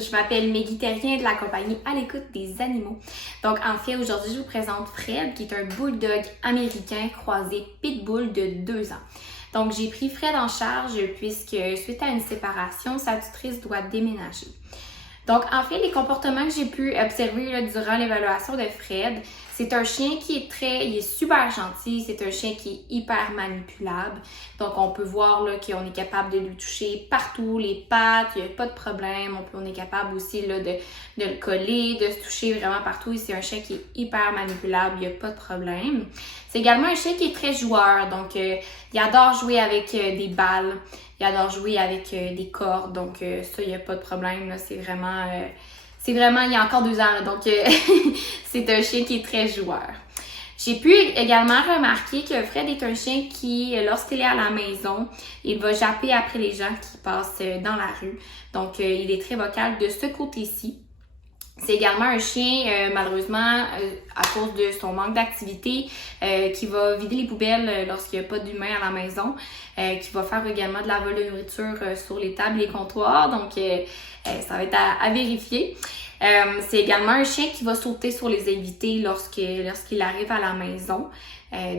je m'appelle Meggy Terrien de la compagnie À l'écoute des animaux. Donc en fait, aujourd'hui, je vous présente Fred, qui est un bulldog américain croisé pitbull de 2 ans. Donc j'ai pris Fred en charge puisque suite à une séparation, sa tutrice doit déménager. Donc en fait, les comportements que j'ai pu observer là, durant l'évaluation de Fred, c'est un chien qui est il est super gentil, c'est un chien qui est hyper manipulable. Donc on peut voir là qu'on est capable de lui toucher partout, les pattes, il n'y a pas de problème. On est capable aussi là, de le coller, de se toucher vraiment partout. Et c'est un chien qui est hyper manipulable, il n'y a pas de problème. C'est également un chien qui est très joueur, donc il adore jouer avec des balles. Il adore jouer avec des cordes, donc ça, il n'y a pas de problème. Là, c'est vraiment, il y a encore 2 ans, là, donc c'est un chien qui est très joueur. J'ai pu également remarquer que Fred est un chien qui, lorsqu'il est à la maison, il va japper après les gens qui passent dans la rue. Donc, il est très vocal de ce côté-ci. C'est également un chien, malheureusement, à cause de son manque d'activité, qui va vider les poubelles lorsqu'il n'y a pas d'humain à la maison, qui va faire également de la vol de nourriture sur les tables et les comptoirs, donc ça va être à vérifier. C'est également un chien qui va sauter sur les invités lorsqu'il arrive à la maison.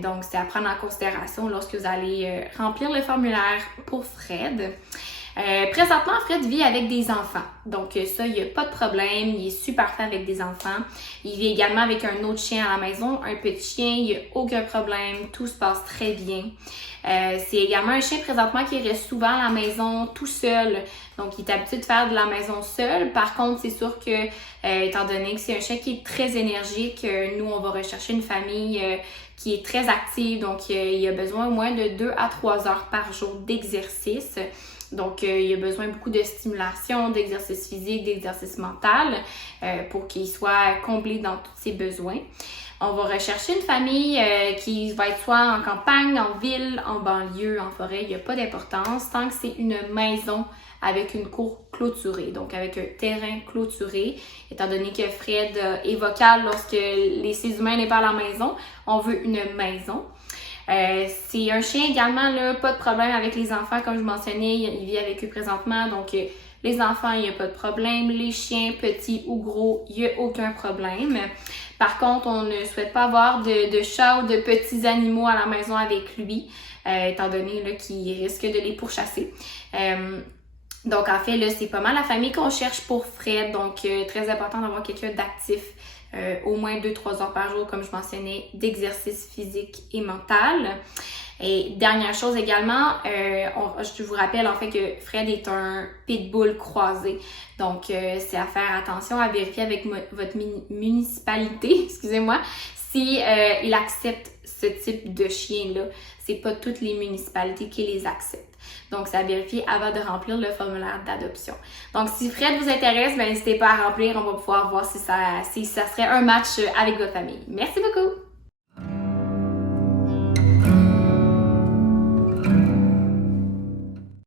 Donc, c'est à prendre en considération lorsque vous allez remplir le formulaire pour Fred. Présentement, Fred vit avec des enfants. Donc ça, il n'y a pas de problème. Il est super fin avec des enfants. Il vit également avec un autre chien à la maison, un petit chien. Il n'y a aucun problème. Tout se passe très bien. C'est également un chien présentement qui reste souvent à la maison tout seul. Donc, il est habitué de faire de la maison seul. Par contre, c'est sûr que, étant donné que c'est un chien qui est très énergique, nous, on va rechercher une famille qui est très active. Donc, il a besoin au moins de 2 à 3 heures par jour d'exercice. Donc, il a besoin beaucoup de stimulation, d'exercice physique, d'exercice mental pour qu'il soit comblé dans tous ses besoins. On va rechercher une famille qui va être soit en campagne, en ville, en banlieue, en forêt. Il n'y a pas d'importance tant que c'est une maison avec une cour clôturée, donc avec un terrain clôturé. Étant donné que Fred est vocal lorsque ses humains n'est pas à la maison, on veut une maison. C'est un chien également, là, pas de problème avec les enfants, comme je mentionnais, il vit avec eux présentement, donc les enfants, il n'y a pas de problème. Les chiens, petits ou gros, il n'y a aucun problème. Par contre, on ne souhaite pas avoir de chats ou de petits animaux à la maison avec lui, étant donné là, qu'il risque de les pourchasser. Donc, en fait, là, c'est pas mal la famille qu'on cherche pour Fred. Donc, très important d'avoir quelqu'un d'actif. Au moins 2-3 heures par jour, comme je mentionnais, d'exercice physique et mental. Et dernière chose également, je vous rappelle en fait que Fred est un pitbull croisé. Donc, c'est à faire attention, à vérifier avec votre municipalité, excusez-moi, si il accepte ce type de chien-là. C'est pas toutes les municipalités qui les acceptent. Donc, c'est à vérifier avant de remplir le formulaire d'adoption. Donc, si Fred vous intéresse, ben, n'hésitez pas à remplir. On va pouvoir voir si ça serait un match avec votre famille. Merci beaucoup!